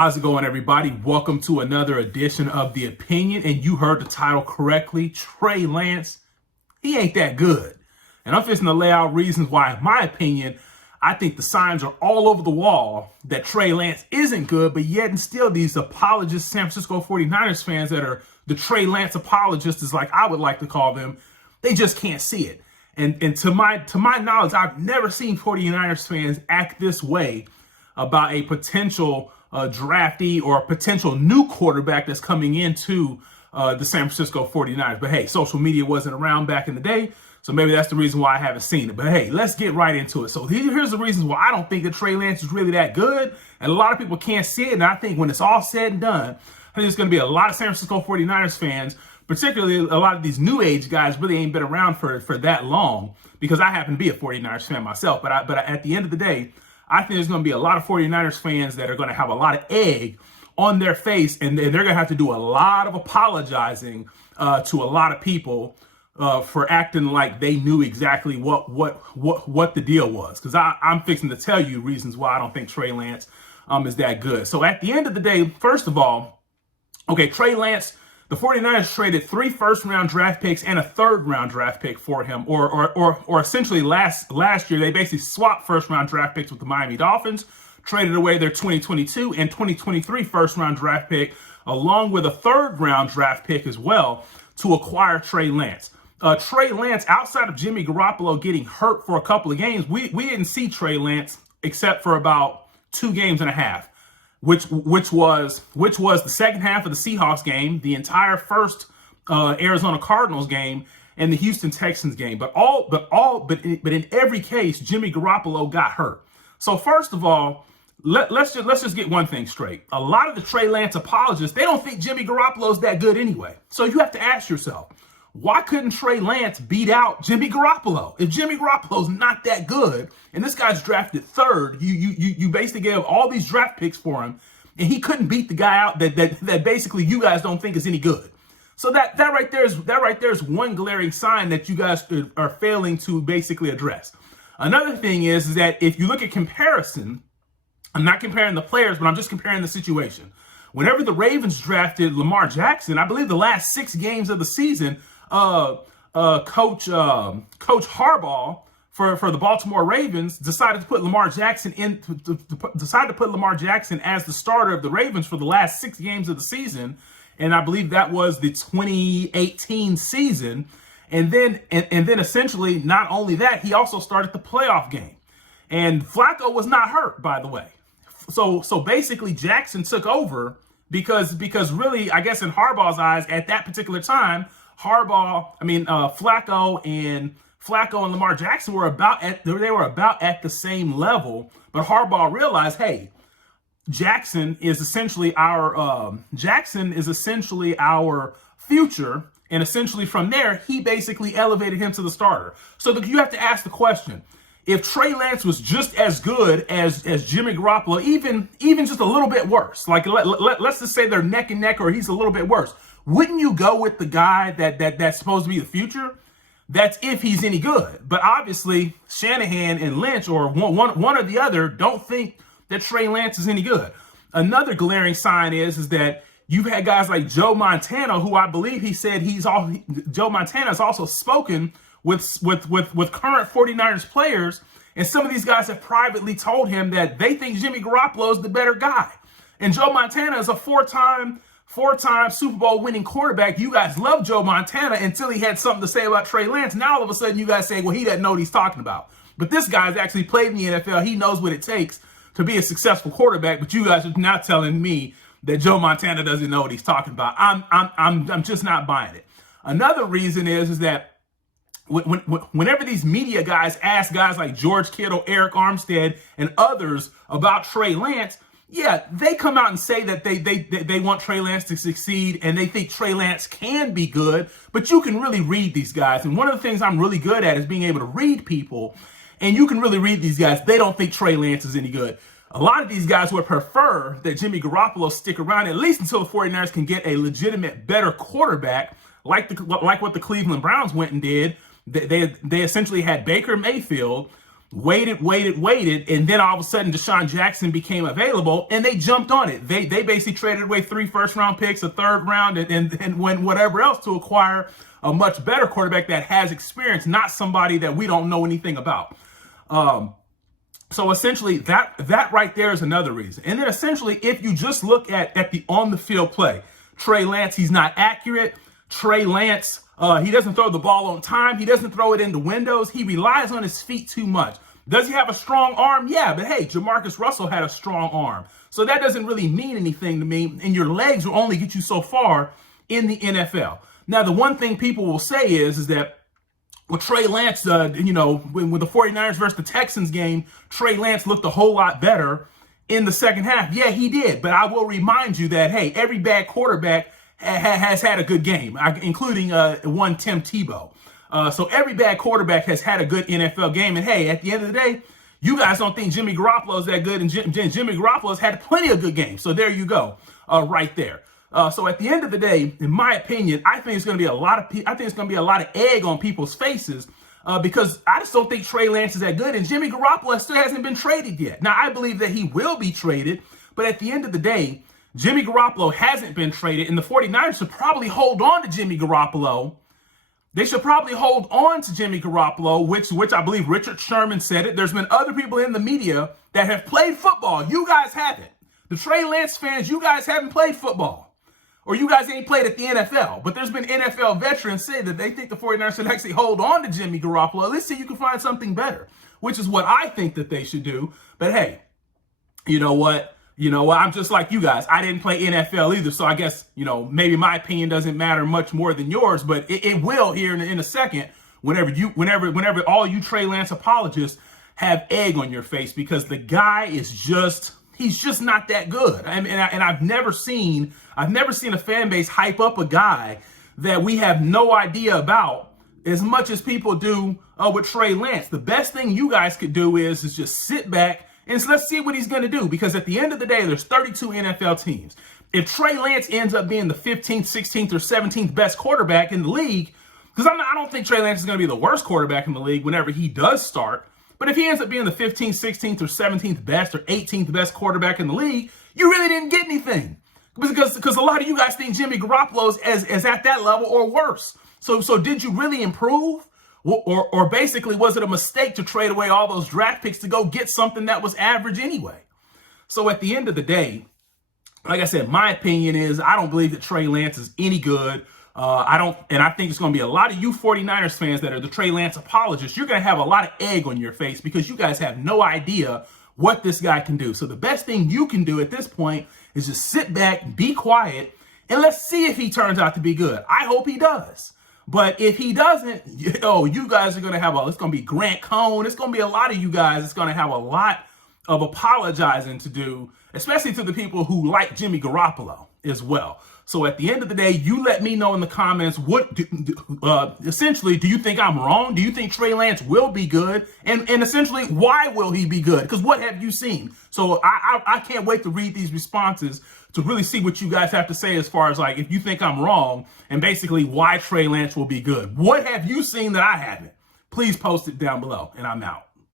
How's it going, everybody? Welcome to another edition of The Opinion. And you heard the title correctly. Trey Lance, he ain't that good. And I'm fixing to lay out reasons why, in my opinion, I think the signs are all over the wall that Trey Lance isn't good, but yet and still these apologist San Francisco 49ers fans that are the Trey Lance apologists, is like I would like to call them, they just can't see it. And to my knowledge, I've never seen 49ers fans act this way about a potential draftee or a potential new quarterback that's coming into the San Francisco 49ers. But hey, social media wasn't around back in the day, so maybe that's the reason why I haven't seen it. But hey, let's get right into it. So here's the reasons why I don't think that Trey Lance is really that good, and a lot of people can't see it. And I think when it's all said and done, I think there's going to be a lot of San Francisco 49ers fans, particularly a lot of these new age guys, really ain't been around for that long, because I happen to be a 49ers fan myself. But at the end of the day, I think there's going to be a lot of 49ers fans that are going to have a lot of egg on their face, and they're going to have to do a lot of apologizing to a lot of people for acting like they knew exactly what the deal was. Because I'm fixing to tell you reasons why I don't think Trey Lance is that good. So at the end of the day, first of all, okay, Trey Lance, the 49ers traded 3 first-round draft picks and a third-round draft pick for him, or essentially last year they basically swapped first-round draft picks with the Miami Dolphins, traded away their 2022 and 2023 first-round draft pick, along with a third-round draft pick as well, to acquire Trey Lance. Trey Lance, outside of Jimmy Garoppolo getting hurt for a couple of games, we didn't see Trey Lance except for about 2 games and a half. Which was the second half of the Seahawks game, the entire first Arizona Cardinals game, and the Houston Texans game. But in every case, Jimmy Garoppolo got hurt. So first of all, let's just get one thing straight. A lot of the Trey Lance apologists, they don't think Jimmy Garoppolo is that good anyway. So you have to ask yourself, why couldn't Trey Lance beat out Jimmy Garoppolo? If Jimmy Garoppolo's not that good, and this guy's drafted third, you basically gave all these draft picks for him, and he couldn't beat the guy out that basically you guys don't think is any good. So that right there is one glaring sign that you guys are failing to basically address. Another thing is that if you look at comparison, I'm not comparing the players, but I'm just comparing the situation. Whenever the Ravens drafted Lamar Jackson, I believe the last 6 games of the season, Coach Harbaugh for the Baltimore Ravens decided to put Lamar Jackson as the starter of the Ravens for the last 6 games of the season, and I believe that was the 2018 season. And then essentially, not only that, he also started the playoff game, and Flacco was not hurt, by the way. So basically, Jackson took over because really, I guess in Harbaugh's eyes at that particular time, Flacco and Lamar Jackson were about at the same level. But Harbaugh realized, hey, Jackson is essentially our future, and essentially from there he basically elevated him to the starter. So you have to ask the question: if Trey Lance was just as good as Jimmy Garoppolo, even just a little bit worse, like let's just say they're neck and neck, or he's a little bit worse, wouldn't you go with the guy that's supposed to be the future? That's if he's any good. But obviously, Shanahan and Lynch, or one or the other, don't think that Trey Lance is any good. Another glaring sign is that you've had guys like Joe Montana, who I believe he said Joe Montana has also spoken with current 49ers players, and some of these guys have privately told him that they think Jimmy Garoppolo is the better guy. And Joe Montana is a four-time Super Bowl winning quarterback. You guys love Joe Montana until he had something to say about Trey Lance. Now all of a sudden you guys say, well, he doesn't know what he's talking about. But this guy's actually played in the NFL. He knows what it takes to be a successful quarterback. But you guys are now telling me that Joe Montana doesn't know what he's talking about. I'm just not buying it. Another reason is that whenever these media guys ask guys like George Kittle, Eric Armstead, and others about Trey Lance, yeah, they come out and say that they want Trey Lance to succeed, and they think Trey Lance can be good, but you can really read these guys. And one of the things I'm really good at is being able to read people, and you can really read these guys. They don't think Trey Lance is any good. A lot of these guys would prefer that Jimmy Garoppolo stick around at least until the 49ers can get a legitimate, better quarterback, like what the Cleveland Browns went and did. They essentially had Baker Mayfield, waited, and then all of a sudden Deshaun Jackson became available, and they jumped on it. They basically traded away 3 first-round picks, a third round, and went whatever else to acquire a much better quarterback that has experience, not somebody that we don't know anything about. So essentially, that right there is another reason. And then essentially, if you just look at the on-the-field play, Trey Lance, he's not accurate. Trey Lance, he doesn't throw the ball on time. He doesn't throw it into windows. He relies on his feet too much. Does he have a strong arm? Yeah, but hey, Jamarcus Russell had a strong arm. So that doesn't really mean anything to me, and your legs will only get you so far in the NFL. Now, the one thing people will say is that with Trey Lance, with the 49ers versus the Texans game, Trey Lance looked a whole lot better in the second half. Yeah, he did. But I will remind you that, hey, every bad quarterback has had a good game, including one Tim Tebow. So every bad quarterback has had a good NFL game. And, hey, at the end of the day, you guys don't think Jimmy Garoppolo is that good, and Jimmy Garoppolo has had plenty of good games. So there you go, right there. So at the end of the day, in my opinion, I think it's going to be a lot of egg on people's faces because I just don't think Trey Lance is that good, and Jimmy Garoppolo still hasn't been traded yet. Now, I believe that he will be traded, but at the end of the day, Jimmy Garoppolo hasn't been traded, and the 49ers should probably hold on to Jimmy Garoppolo. They should probably hold on to Jimmy Garoppolo, which I believe Richard Sherman said it. There's been other people in the media that have played football. You guys haven't. The Trey Lance fans, you guys haven't played football. Or you guys ain't played at the NFL. But there's been NFL veterans say that they think the 49ers should actually hold on to Jimmy Garoppolo. Let's see if you can find something better, which is what I think that they should do. But hey, you know what? I'm just like you guys. I didn't play NFL either, so I guess, maybe my opinion doesn't matter much more than yours, but it will here in a second whenever all you Trey Lance apologists have egg on your face, because the guy is he's just not that good. And I've never seen a fan base hype up a guy that we have no idea about as much as people do with Trey Lance. The best thing you guys could do is just sit back and let's see what he's going to do, because at the end of the day, there's 32 NFL teams. If Trey Lance ends up being the 15th, 16th, or 17th best quarterback in the league, because I don't think Trey Lance is going to be the worst quarterback in the league whenever he does start, but if he ends up being the 15th, 16th, or 17th best, or 18th best quarterback in the league, you really didn't get anything. Because a lot of you guys think Jimmy Garoppolo is at that level or worse. So did you really improve? Or basically, was it a mistake to trade away all those draft picks to go get something that was average anyway? So at the end of the day, like I said, my opinion is I don't believe that Trey Lance is any good. I think it's going to be a lot of you 49ers fans that are the Trey Lance apologists. You're going to have a lot of egg on your face because you guys have no idea what this guy can do. So the best thing you can do at this point is just sit back, be quiet, and let's see if he turns out to be good. I hope he does. But if he doesn't, you guys are going to have it's going to be Grant Cohn. It's going to be a lot of you guys. It's going to have a lot of apologizing to do, especially to the people who like Jimmy Garoppolo as well. So at the end of the day, you let me know in the comments, essentially, do you think I'm wrong? Do you think Trey Lance will be good? And essentially, why will he be good? Because what have you seen? So I can't wait to read these responses to really see what you guys have to say as far as like, if you think I'm wrong, and basically why Trey Lance will be good. What have you seen that I haven't? Please post it down below, and I'm out.